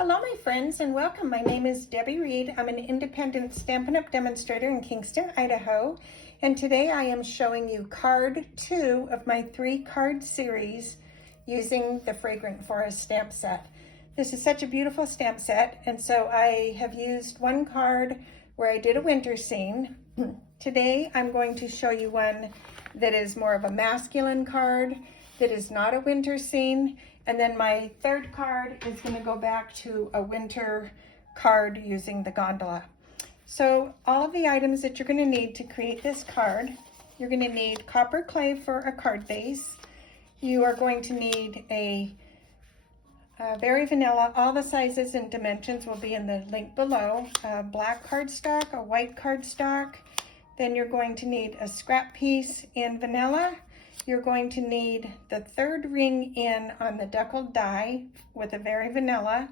Hello my friends and welcome. My name is Debbie Reed. I'm an independent Stampin' Up! Demonstrator in Kingston, Idaho. And today I am showing you card 2 of my 3-card series using the Fragrant Forest stamp set. This is such a beautiful stamp set, and so I have used one card where I did a winter scene. Today I'm going to show you one that is more of a masculine card that is not a winter scene. And then my third card is going to go back to a winter card using the gondola. So all of the items that you're going to need to create this card, you're going to need copper clay for a card base. You are going to need a very vanilla, all the sizes and dimensions will be in the link below, a black cardstock, a white cardstock. Then you're going to need a scrap piece in vanilla. You're going to need the 3rd ring in on the Deckle die with a very vanilla.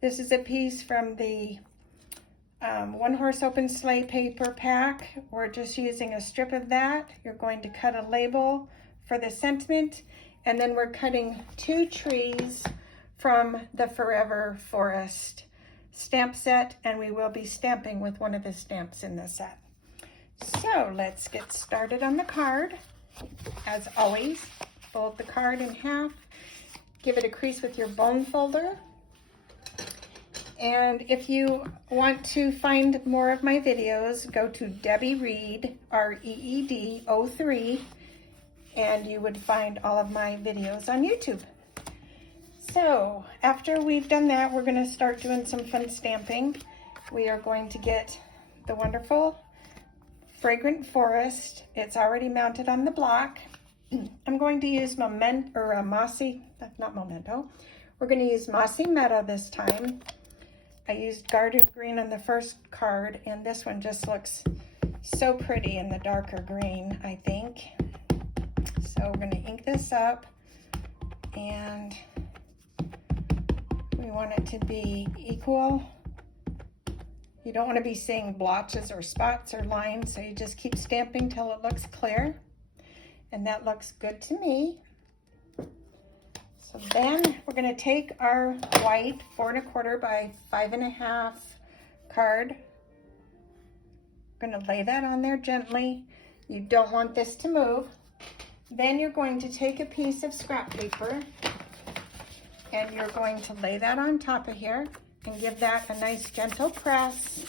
This is a piece from the One Horse Open Sleigh paper pack. We're just using a strip of that. You're going to cut a label for the sentiment, and then we're cutting 2 trees from the Forever Forest stamp set, and we will be stamping with one of the stamps in the set. So let's get started on the card. As always, fold the card in half, give it a crease with your bone folder. And if you want to find more of my videos, go to Debbie Reed, R-E-E-D 03, and you would find all of my videos on YouTube. So after we've done that, we're going to start doing some fun stamping. We are going to get the wonderful Fragrant Forest. It's already mounted on the block. I'm going to use mossy, not memento. We're going to use mossy meadow this time. I used garden green on the first card, and this one just looks so pretty in the darker green, I think. So we're going to ink this up, and we want it to be equal. You don't want to be seeing blotches or spots or lines, so you just keep stamping till it looks clear. And that looks good to me. So then we're going to take our white 4 1/4 by 5 1/2 card. We're going to lay that on there gently. You don't want this to move. Then you're going to take a piece of scrap paper and you're going to lay that on top of here and give that a nice gentle press.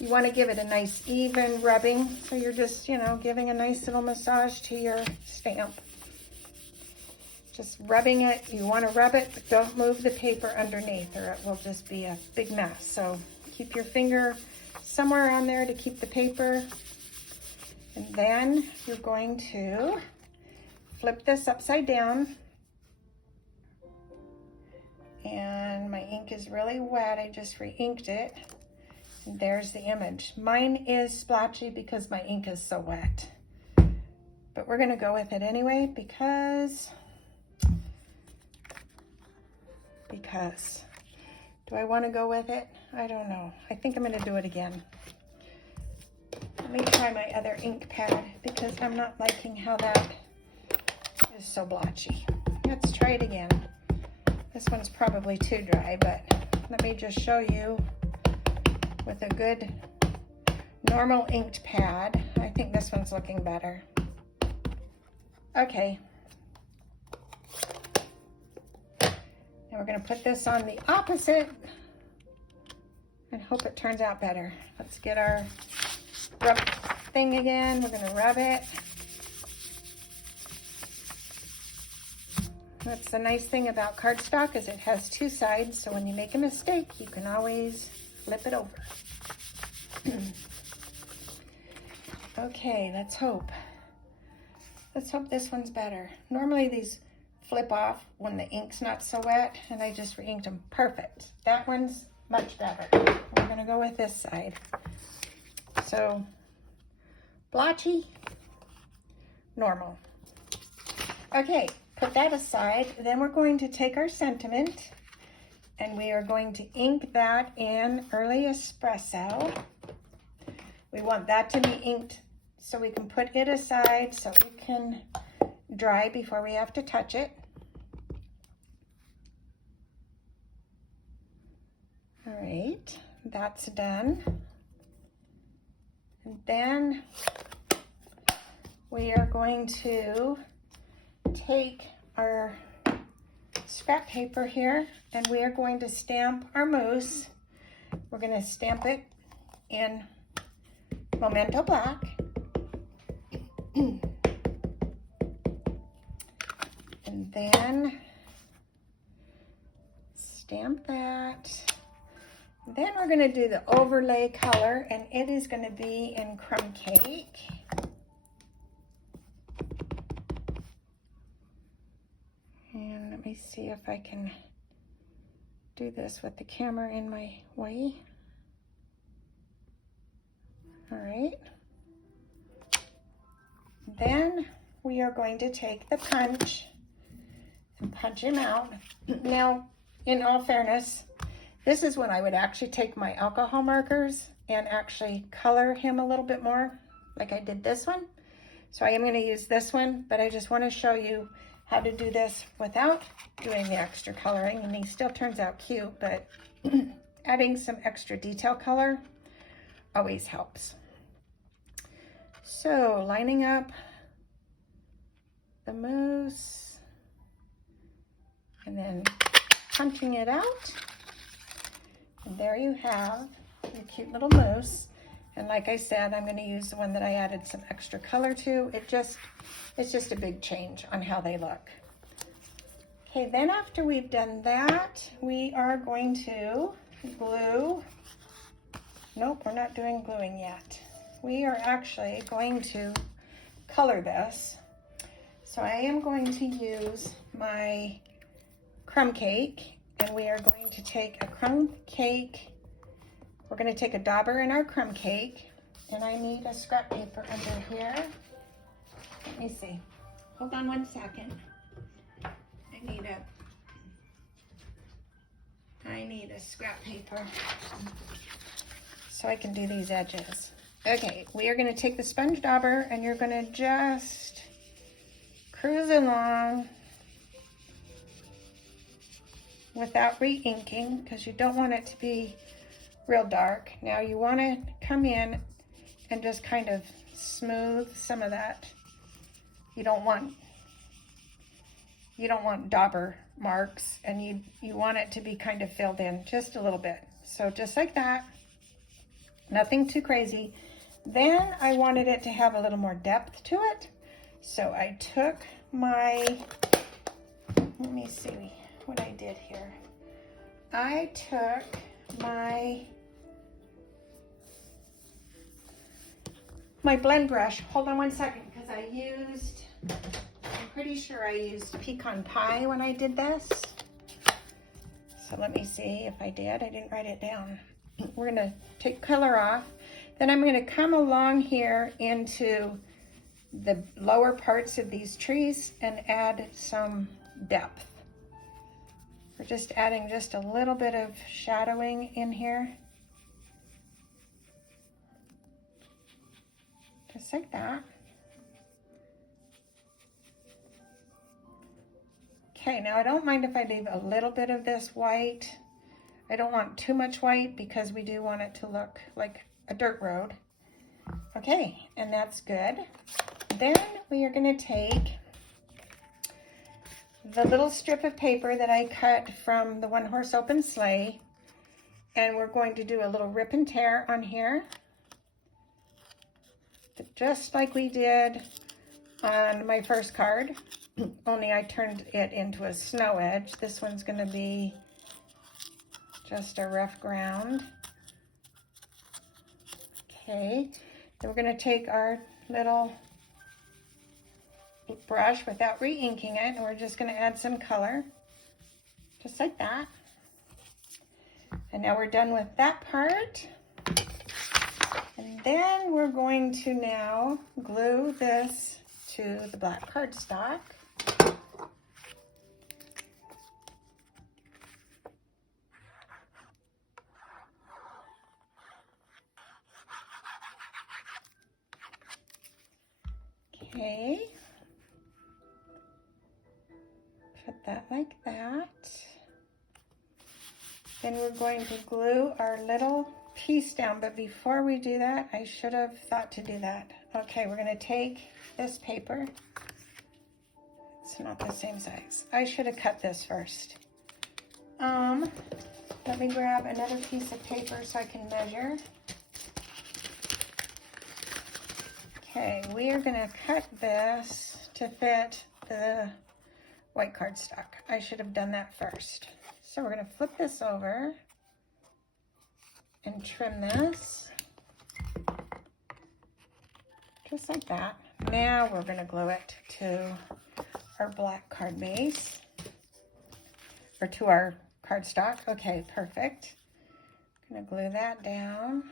You want to give it a nice even rubbing, so you're just, giving a nice little massage to your stamp. Just rubbing it. You want to rub it, but don't move the paper underneath or it will just be a big mess. So keep your finger somewhere on there to keep the paper. And then you're going to flip this upside down. And my ink is really wet. I just re-inked it. And there's the image. Mine is splotchy because my ink is so wet. But we're going to go with it anyway because do I want to go with it? I don't know. I think I'm going to do it again. Let me try my other ink pad because I'm not liking how that is so blotchy. Let's try it again. This one's probably too dry, but let me just show you with a good normal inked pad. I think this one's looking better. Okay. Now we're going to put this on the opposite and hope it turns out better. Let's get our rub thing again. We're going to rub it. That's the nice thing about cardstock is it has 2 sides, so when you make a mistake, you can always flip it over. Okay, let's hope. Let's hope this one's better. Normally these flip off when the ink's not so wet, and I just re-inked them. Perfect. That one's much better. We're going to go with this side. So, blotchy, normal. Okay. Put that aside. Then we're going to take our sentiment and we are going to ink that in early espresso. We want that to be inked so we can put it aside so it can dry before we have to touch it. All right, that's done. And then we are going to take our scrap paper here and we are going to stamp our mousse. We're going to stamp it in Memento Black. And then stamp that. Then we're going to do the overlay color, and it is going to be in Crumb Cake. And let me see if I can do this with the camera in my way. All right. Then we are going to take the punch and punch him out. Now, in all fairness, this is when I would actually take my alcohol markers and actually color him a little bit more, like I did this one. So I am going to use this one, but I just want to show you how to do this without doing the extra coloring. And he still turns out cute, but adding some extra detail color always helps. So lining up the mousse and then punching it out. And there you have your cute little mousse. And like I said, I'm going to use the one that I added some extra color to. It's just a big change on how they look. Okay, then after we've done that, we are going to glue. Nope, we're not doing gluing yet. We are actually going to color this. So I am going to use my crumb cake, and we are going to take a crumb cake. We're going to take a dauber in our crumb cake, and I need a scrap paper under here. Let me see. Hold on one second. I need a scrap paper so I can do these edges. Okay, we are going to take the sponge dauber, and you're going to just cruise along without re-inking, because you don't want it to be real dark. Now you want to come in and just kind of smooth some of that. You don't want dauber marks, and you want it to be kind of filled in just a little bit. So just like that, nothing too crazy. Then I wanted it to have a little more depth to it. So I took my, let me see what I did here. I took my blend brush. Hold on one second, because I'm pretty sure I used pecan pie when I did this. So let me see if I did. I didn't write it down. We're gonna take color off. Then I'm gonna come along here into the lower parts of these trees and add some depth. We're just adding just a little bit of shadowing in here. Just like that. Okay, now I don't mind if I leave a little bit of this white. I don't want too much white because we do want it to look like a dirt road. Okay, and that's good. Then we are going to take the little strip of paper that I cut from the one horse open sleigh, and we're going to do a little rip and tear on here, just like we did on my first card, only I turned it into a snow edge. This one's going to be just a rough ground. Okay, then we're going to take our little brush without re-inking it, and we're just going to add some color, just like that. And now we're done with that part. And then we're going to now glue this to the black cardstock. Okay. Put that like that. Then we're going to glue our little piece down, but before we do that, I should have thought to do that. Okay, we're going to take this paper. It's not the same size. I should have cut this first. Let me grab another piece of paper so I can measure. Okay, we are going to cut this to fit the white cardstock. I should have done that first. So we're going to flip this over and trim this just like that. Now we're going to glue it to our black card base, or to our cardstock. Okay, perfect. I'm going to glue that down.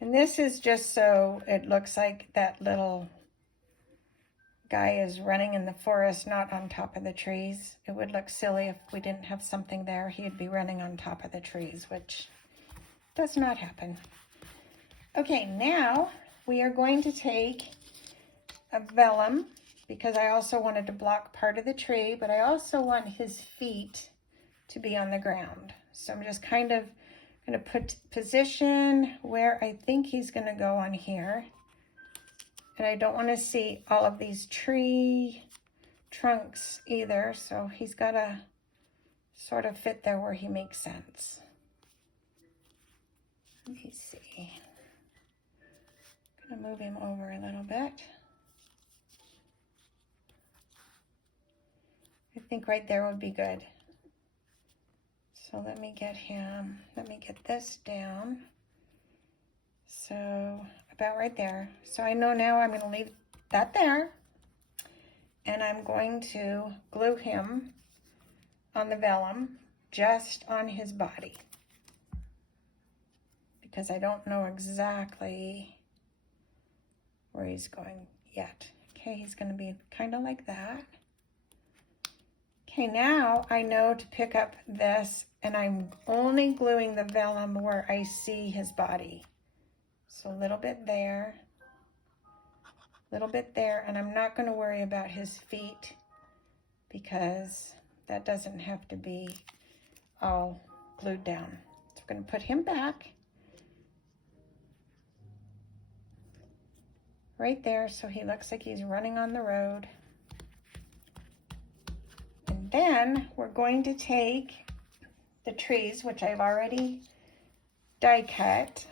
And this is just so it looks like that little guy is running in the forest, not on top of the trees. It would look silly if we didn't have something there. He'd be running on top of the trees, which does not happen. Okay, now we are going to take a vellum, because I also wanted to block part of the tree, but I also want his feet to be on the ground. So I'm just kind of going to position where I think he's going to go on here. And I don't want to see all of these tree trunks either, so he's got to sort of fit there where he makes sense. Let me see. I'm going to move him over a little bit. I think right there would be good. So let me get this down. So about right there. So I know now I'm going to leave that there, and I'm going to glue him on the vellum just on his body, because I don't know exactly where he's going yet. Okay, he's going to be kind of like that. Okay, now I know to pick up this, and I'm only gluing the vellum where I see his body. So a little bit there, and I'm not going to worry about his feet, because that doesn't have to be all glued down. So I'm going to put him back right there so he looks like he's running on the road. And then we're going to take the trees, which I've already die cut,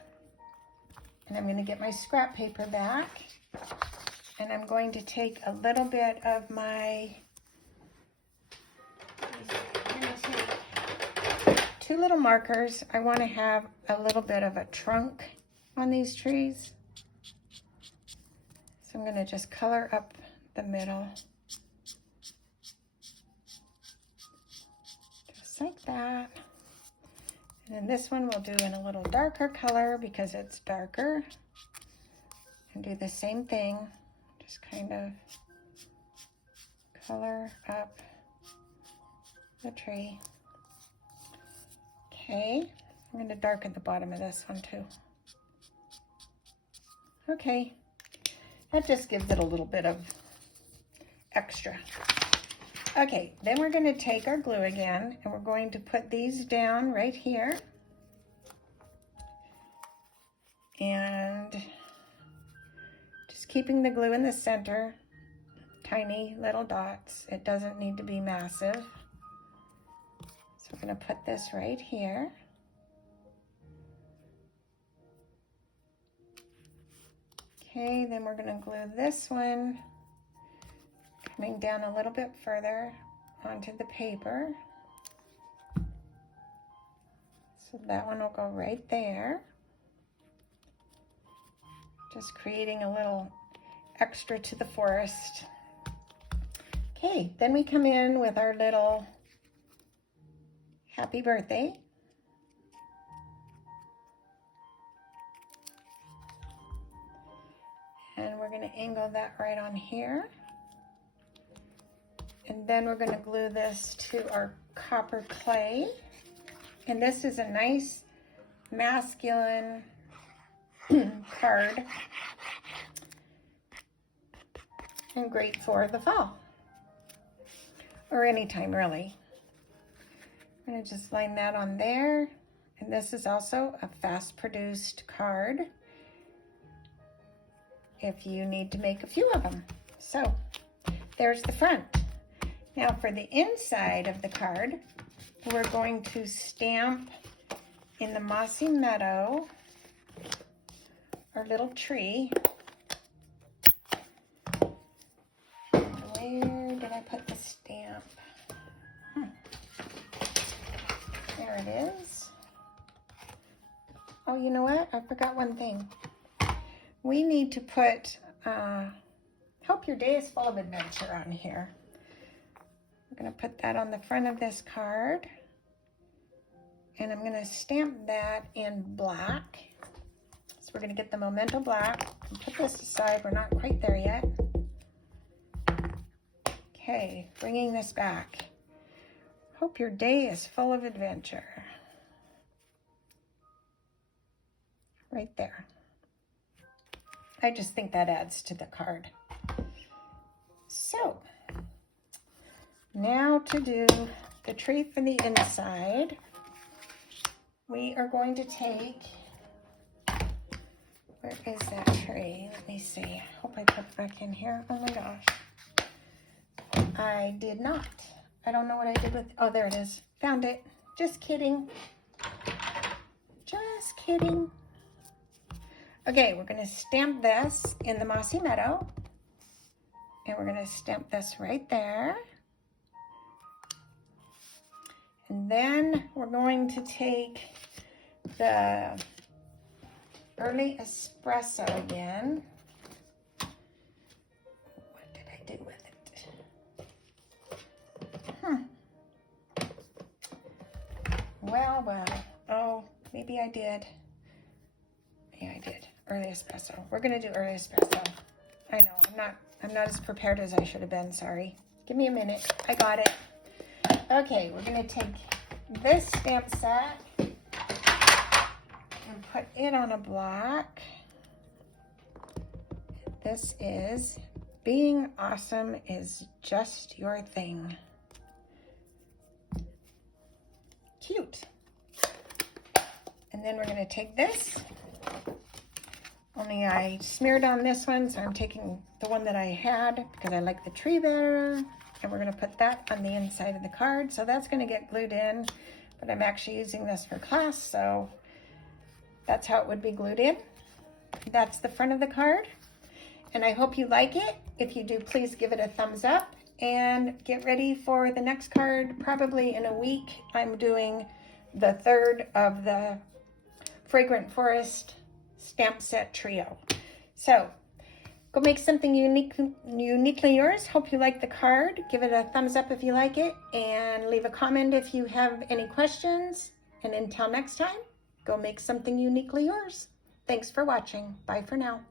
and I'm going to get my scrap paper back, and I'm going to take a little bit of my, two little markers. I want to have a little bit of a trunk on these trees. So I'm going to just color up the middle. Just like that. And then this one we'll do in a little darker color because it's darker. And do the same thing. Just kind of color up the tree. Okay, I'm going to darken the bottom of this one too. Okay, that just gives it a little bit of extra. Okay, then we're going to take our glue again, and we're going to put these down right here. And just keeping the glue in the center, tiny little dots. It doesn't need to be massive. So we're going to put this right here. Okay, then we're going to glue this one coming down a little bit further onto the paper. So that one will go right there. Just creating a little extra to the forest. Okay, then we come in with our little happy birthday. And we're going to angle that right on here. And then we're going to glue this to our copper clay. And this is a nice masculine card. And great for the fall. or anytime really. I'm going to just line that on there. And this is also a fast produced card if you need to make a few of them. So there's the front. Now for the inside of the card, we're going to stamp in the mossy meadow our little tree. Where did I put the stamp? There it is. Oh, you know what? I forgot one thing. We need to put, hope your day is full of adventure on here. I'm going to put that on the front of this card. And I'm going to stamp that in black. So we're going to get the Memento black and put this aside. We're not quite there yet. Okay, bringing this back. Hope your day is full of adventure. Right there. I just think that adds to the card. So, now to do the tree for the inside, we are going to take, where is that tree? Let me see. I hope I put it back in here. Oh my gosh. I did not. I don't know what I did with, oh, there it is. Found it. Just kidding. Just kidding. Okay, we're going to stamp this in the mossy meadow. And we're going to stamp this right there. And then we're going to take the early espresso again. What did I do with it? Well. Oh, maybe I did. Yeah, I did. Early espresso. We're gonna do early espresso. I know, I'm not as prepared as I should have been, sorry. Give me a minute. I got it. Okay, we're gonna take this stamp set and put it on a block. This is Being Awesome is Just Your Thing. Cute. And then we're going to take this, only I smeared on this one, so I'm taking the one that I had because I like the tree better, and we're going to put that on the inside of the card. So that's going to get glued in, but I'm actually using this for class, so that's how it would be glued in. That's the front of the card, and I hope you like it. If you do, please give it a thumbs up. And get ready for the next card. Probably in a week, I'm doing the third of the Fragrant Forest stamp set trio. So go make something uniquely yours. Hope you like the card. Give it a thumbs up if you like it, and leave a comment if you have any questions. And until next time, go make something uniquely yours. Thanks for watching. Bye for now.